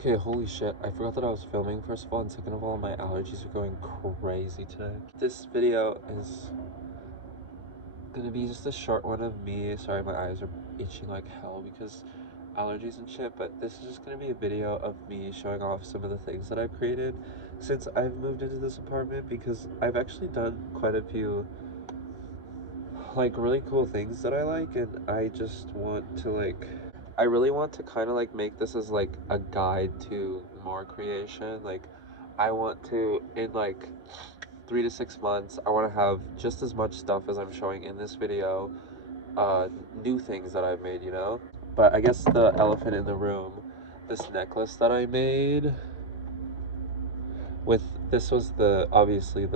Okay, holy shit, I forgot that I was filming first of all, and second of all, my allergies are going crazy today. This video is gonna be just a short one of me. Sorry, my eyes are itching like hell because allergies and shit, but this is just gonna be a video of me showing off some of the things that I've created since I've moved into this apartment, because I've actually done quite a few like really cool things that I like, and I just want to I really want to kind of like make this as like a guide to more creation. Like I want to, in like 3 to 6 months, I want to have just as much stuff as I'm showing in this video, new things that I've made, you know? But I guess the elephant in the room, this necklace that I made with, this was the, obviously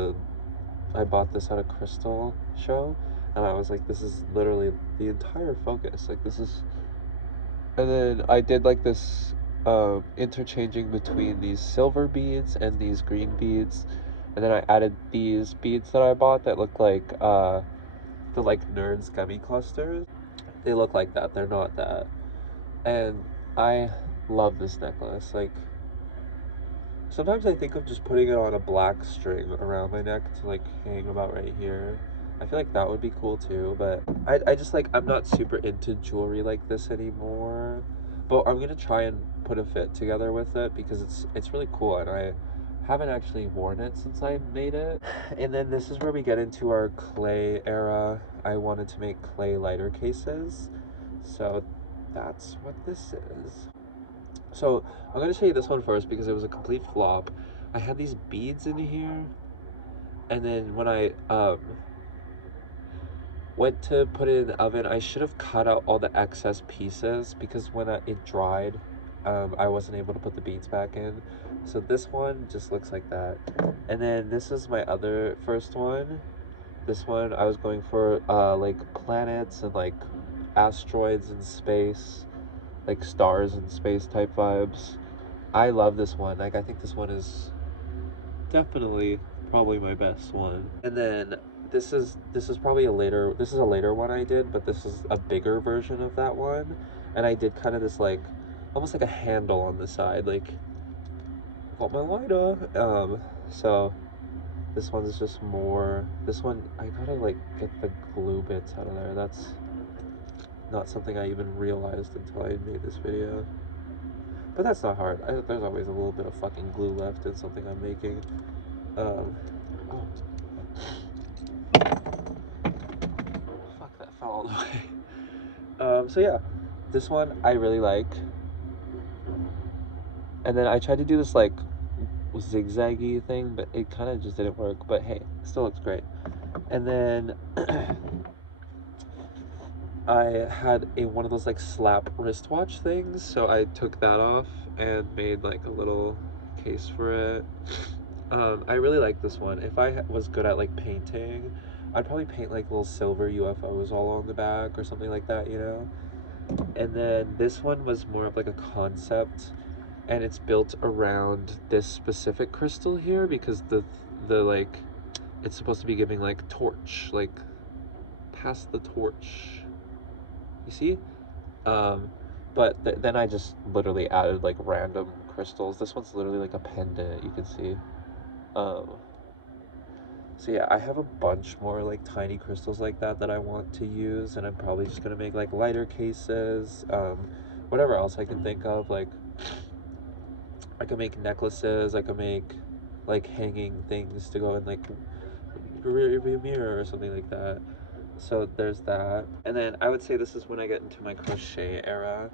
I bought this at a crystal show, and I was like, this is literally the entire focus. Like this is, and then I did like this interchanging between these silver beads and these green beads, and then I added these beads that I bought that look like the like nerds gummy clusters. They look like that, they're not that. And I love this necklace. Like sometimes I think of just putting it on a black string around my neck to like hang about right here. I feel like that would be cool too, but I just like, I'm not super into jewelry like this anymore. But I'm gonna try and put a fit together with it because it's really cool, and I haven't actually worn it since I made it. And then this is where we get into our clay era. I wanted to make clay lighter cases. So that's what this is. So I'm gonna show you this one first because it was a complete flop. I had these beads in here, and then when I went to put it in the oven, I should have cut out all the excess pieces because when it dried, I wasn't able to put the beads back in. So this one just looks like that. And then this is my other first one. This one I was going for like planets and like asteroids in space, like stars in space type vibes. I love this one. Like I think this one is definitely probably my best one. And then this is probably this is a later one I did, but this is a bigger version of that one. And I did kind of this like almost like a handle on the side, like got my lighter. So this one's just more, this one I gotta like get the glue bits out of there. That's not something I even realized until I made this video. But that's not hard. There's always a little bit of fucking glue left in something I'm making. Oh, fuck, that fell all the way. So yeah, this one I really like. And then I tried to do this like zigzaggy thing, but it kind of just didn't work. But hey, it still looks great. And then I had one of those like slap wristwatch things, so I took that off and made like a little case for it. I really like this one. If I was good at like painting, I'd probably paint like little silver UFOs all on the back or something like that, you know? And then this one was more of like a concept, and it's built around this specific crystal here because the like, it's supposed to be giving like torch, like pass the torch. You see? But then I just literally added like random crystals. This one's literally like a pendant, you can see. Um, so yeah, I have a bunch more like tiny crystals like that I want to use, and I'm probably just gonna make like lighter cases, whatever else I can think of. Like I could make necklaces, I could make like hanging things to go in like rear view mirror or something like that. So there's that. And then I would say this is when I get into my crochet era.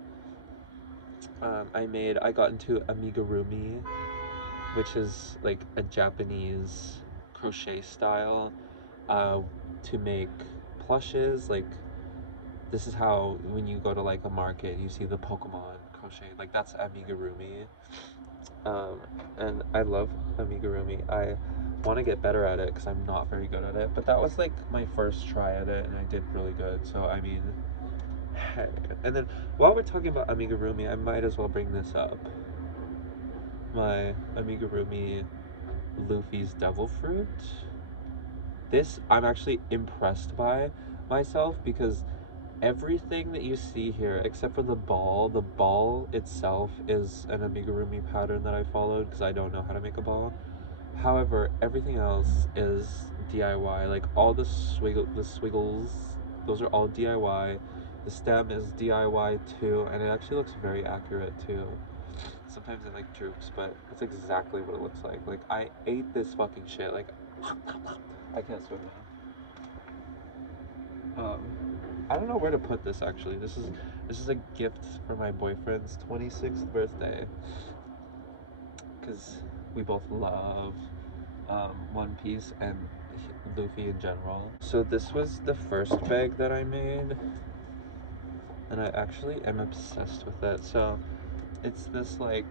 I got into amigurumi, which is like a Japanese crochet style, to make plushes. Like this is how when you go to like a market, you see the Pokemon crochet. Like that's amigurumi. And I love amigurumi. I want to get better at it because I'm not very good at it. But that was like my first try at it, and I did really good. So I mean, heck. And then while we're talking about amigurumi, I might as well bring this up. My amigurumi Luffy's Devil Fruit. This I'm actually impressed by myself because everything that you see here, except for the ball itself is an amigurumi pattern that I followed because I don't know how to make a ball. However, everything else is DIY. Like all the swiggles, those are all DIY. The stem is DIY too, and it actually looks very accurate too. Sometimes it like droops, but that's exactly what it looks like. Like I ate this fucking shit. Like I can't swim now. I don't know where to put this actually. This is a gift for my boyfriend's 26th birthday because we both love One Piece and Luffy in general. So this was the first bag that I made, and I actually am obsessed with it. So it's this like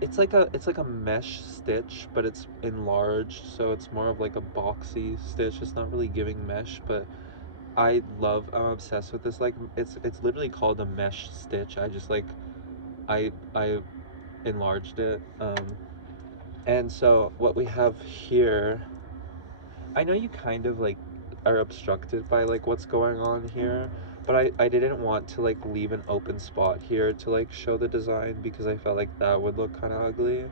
it's like a mesh stitch, but it's enlarged, so it's more of like a boxy stitch. It's not really giving mesh, but I'm obsessed with this. Like it's literally called a mesh stitch. I just like I enlarged it. And so what we have here, I know you kind of like are obstructed by like what's going on here, but I didn't want to like leave an open spot here to like show the design because I felt like that would look kind of ugly.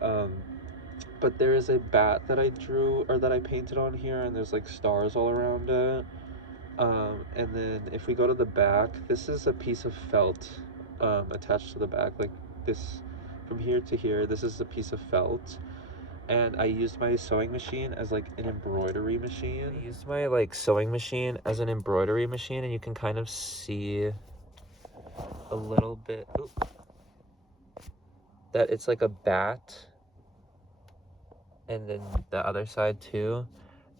But there is a bat that I drew or that I painted on here, and there's like stars all around it. And then if we go to the back, this is a piece of felt attached to the back, like this from here to here. This is a piece of felt, and I used my sewing machine as like an embroidery machine. I used my like sewing machine as an embroidery machine, and you can kind of see a little bit that it's like a bat, and then the other side too.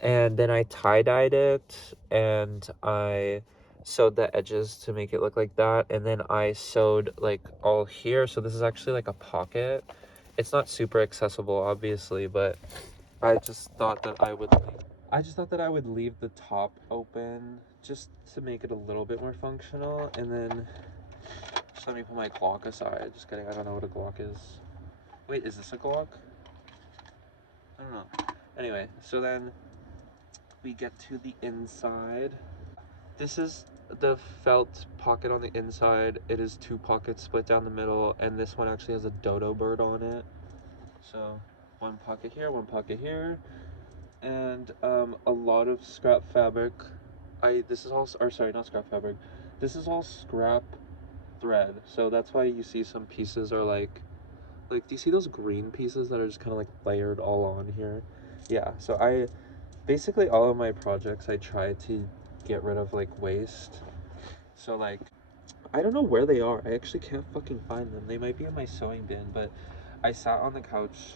And then I tie-dyed it, and I sewed the edges to make it look like that, and then I sewed like all here, so this is actually like a pocket. It's not super accessible obviously, but I just thought that I would leave the top open just to make it a little bit more functional. And then just let me put my Glock aside. Just kidding, I don't know what a Glock is. Wait, is this a Glock? I don't know. Anyway, so then we get to the inside. This is the felt pocket on the inside. It is two pockets split down the middle, and this one actually has a dodo bird on it. So one pocket here, one pocket here, and a lot of scrap fabric. This is all, or sorry, not scrap fabric. This is all scrap thread. So that's why you see some pieces are do you see those green pieces that are just kind of like layered all on here? Yeah, so basically all of my projects I try to get rid of like waste. So like, I don't know where they are. I actually can't fucking find them. They might be in my sewing bin, but I sat on the couch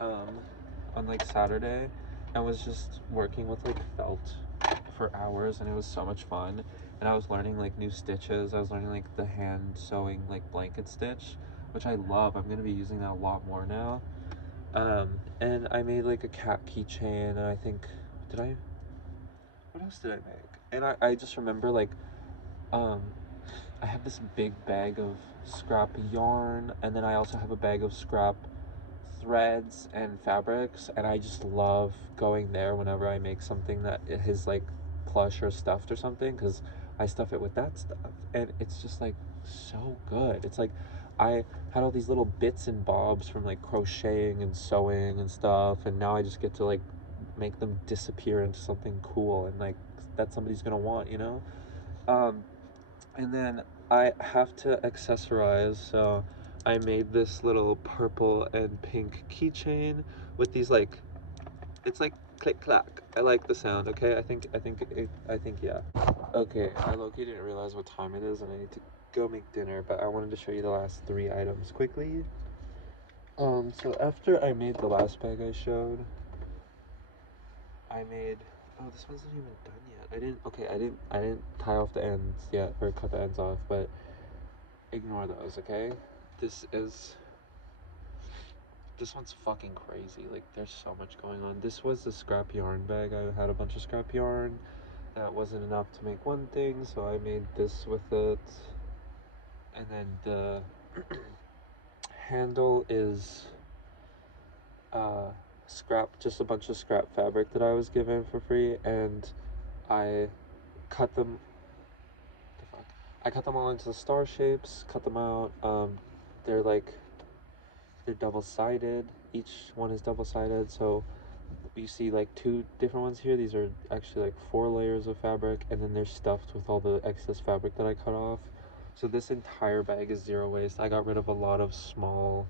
on like Saturday and was just working with like felt for hours, and it was so much fun. And I was learning like new stitches. I was learning like the hand sewing like blanket stitch, which I love. I'm gonna be using that a lot more now. And I made like a cat keychain, and I think what else did I make? And I just remember like I have this big bag of scrap yarn, and then I also have a bag of scrap threads and fabrics, and I just love going there whenever I make something that is like plush or stuffed or something, because I stuff it with that stuff, and it's just like so good. It's like I had all these little bits and bobs from like crocheting and sewing and stuff, and now I just get to like make them disappear into something cool and like that somebody's gonna want, you know. And then I have to accessorize, so I made this little purple and pink keychain with these like, it's like click clack. I like the sound. Okay, I think yeah. Okay, I low-key didn't realize what time it is, and I need to go make dinner, but I wanted to show you the last 3 items quickly. So after I made the last bag I showed, I made, oh, this one's not even done yet. I didn't tie off the ends yet, or cut the ends off, but ignore those, okay? This is, this one's fucking crazy. Like, there's so much going on. This was the scrap yarn bag. I had a bunch of scrap yarn. That wasn't enough to make one thing, so I made this with it. And then the handle is scrap, just a bunch of scrap fabric that I was given for free, and I cut them I cut them all into the star shapes, cut them out. They're double-sided. Each one is double-sided, so you see like 2 different ones here. These are actually like 4 layers of fabric, and then they're stuffed with all the excess fabric that I cut off. So this entire bag is zero waste. I got rid of a lot of small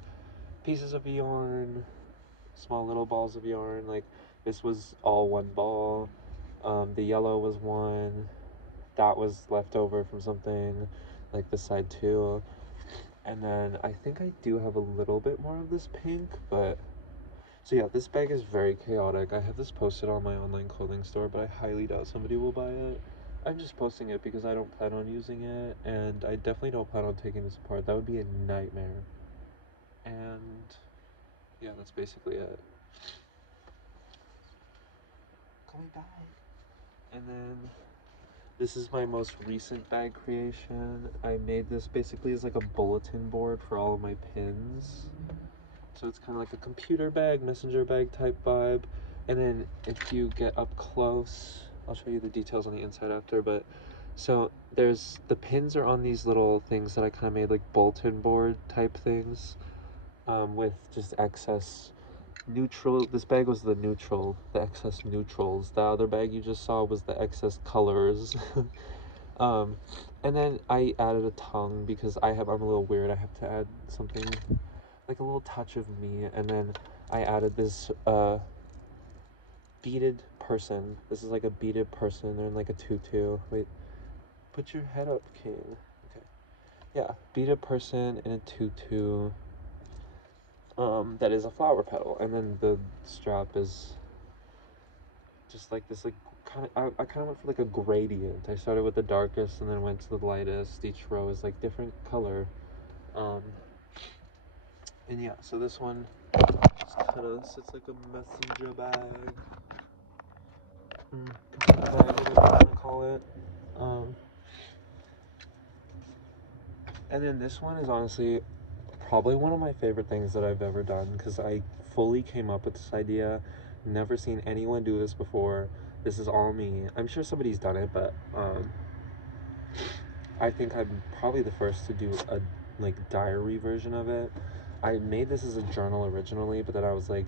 pieces of yarn, small little balls of yarn. Like this was all one ball. The yellow was one. That was left over from something, like this side too. And then I think I do have a little bit more of this pink, but so yeah, this bag is very chaotic. I have this posted on my online clothing store, but I highly doubt somebody will buy it. I'm just posting it because I don't plan on using it, and I definitely don't plan on taking this apart. That would be a nightmare. And yeah, that's basically it. Going back. And then this is my most recent bag creation. I made this basically as like a bulletin board for all of my pins. So it's kind of like a computer bag, messenger bag type vibe. And then if you get up close, I'll show you the details on the inside after, but so there's, the pins are on these little things that I kind of made like bulletin board type things, with just excess neutral. This bag was the neutral, the excess neutrals. The other bag you just saw was the excess colors. And then I added a tongue because I'm a little weird. I have to add something like a little touch of me, and then I added this beaded person. This is like a beaded person. They're in like a tutu. Wait, put your head up, King. Okay, yeah, beaded person in a tutu. That is a flower petal, and then the strap is just like this, like kind of. I kind of went for like a gradient. I started with the darkest and then went to the lightest. Each row is like different color. And yeah, so this one just kind of sits like a messenger bag, computer bag, whatever you want to call it. And then this one is honestly probably one of my favorite things that I've ever done, because I fully came up with this idea. Never seen anyone do this before. This is all me. I'm sure somebody's done it, but I think I'm probably the first to do a like diary version of it. I made this as a journal originally, but then I was like,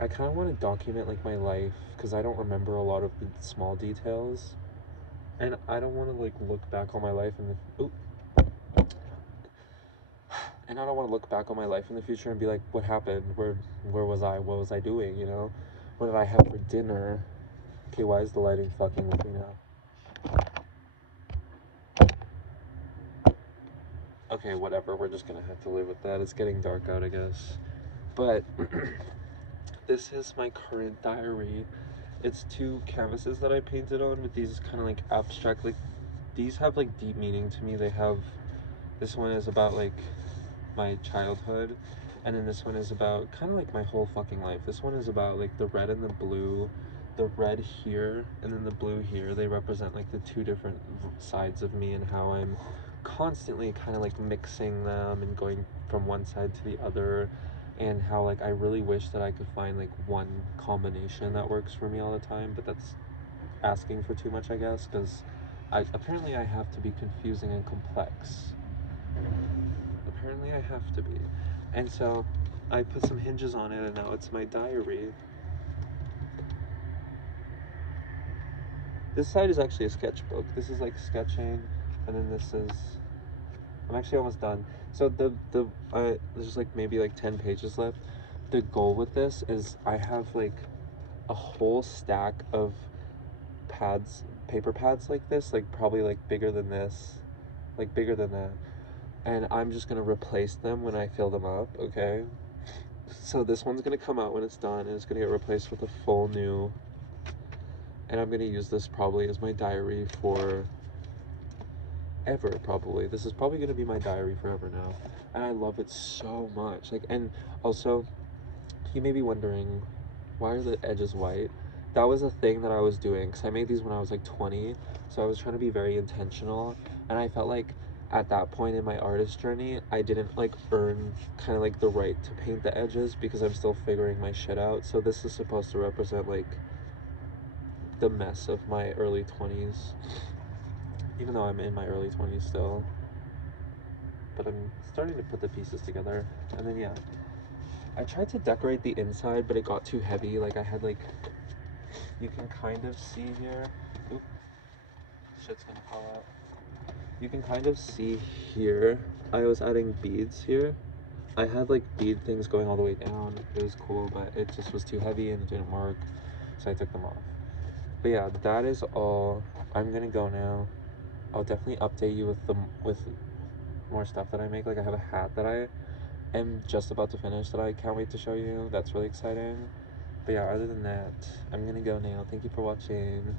I kind of want to document like my life, because I don't remember a lot of the small details, and I don't want to like look back on my life in the and I don't want to look back on my life in the future and be like, what happened? Where was I? What was I doing? You know, what did I have for dinner? Okay, why is the lighting fucking with me now? Okay, whatever. We're just gonna have to live with that. It's getting dark out, I guess. But this is my current diary. It's 2 canvases that I painted on with these kind of like abstract, like these have like deep meaning to me. They have, this one is about like my childhood, and then this one is about kind of like my whole fucking life. This one is about like the red and the blue. The red here and then the blue here, they represent like the 2 different sides of me, and how I'm constantly kind of like mixing them and going from one side to the other, and how like I really wish that I could find like one combination that works for me all the time, but that's asking for too much, I guess, because apparently I have to be confusing and complex. Apparently I have to be. And so I put some hinges on it, and now it's my diary. This side is actually a sketchbook. This is like sketching, and then this is, I'm actually almost done. So there's like maybe like 10 pages left. The goal with this is I have like a whole stack of pads, paper pads like this, like probably like bigger than this, like bigger than that. And I'm just gonna replace them when I fill them up, okay? So this one's gonna come out when it's done, and it's gonna get replaced with a full new, and I'm gonna use this probably as my diary for ever, probably. This is probably gonna be my diary forever now, and I love it so much. Like, and also, you may be wondering, why are the edges white? That was a thing that I was doing, because I made these when I was like 20, so I was trying to be very intentional, and I felt like at that point in my artist journey, I didn't like earn kind of like the right to paint the edges, because I'm still figuring my shit out. So this is supposed to represent like the mess of my early 20s. even though I'm in my early 20s still. But I'm starting to put the pieces together. And then yeah, I tried to decorate the inside, but it got too heavy. Like I had like, you can kind of see here. Oop, shit's gonna fall out. You can kind of see here, I was adding beads here. I had like bead things going all the way down. It was cool, but it just was too heavy and it didn't work, so I took them off. But yeah, that is all. I'm gonna go now. I'll definitely update you with more stuff that I make. Like I have a hat that I am just about to finish that I can't wait to show you. That's really exciting. But yeah, other than that, I'm gonna go now. Thank you for watching.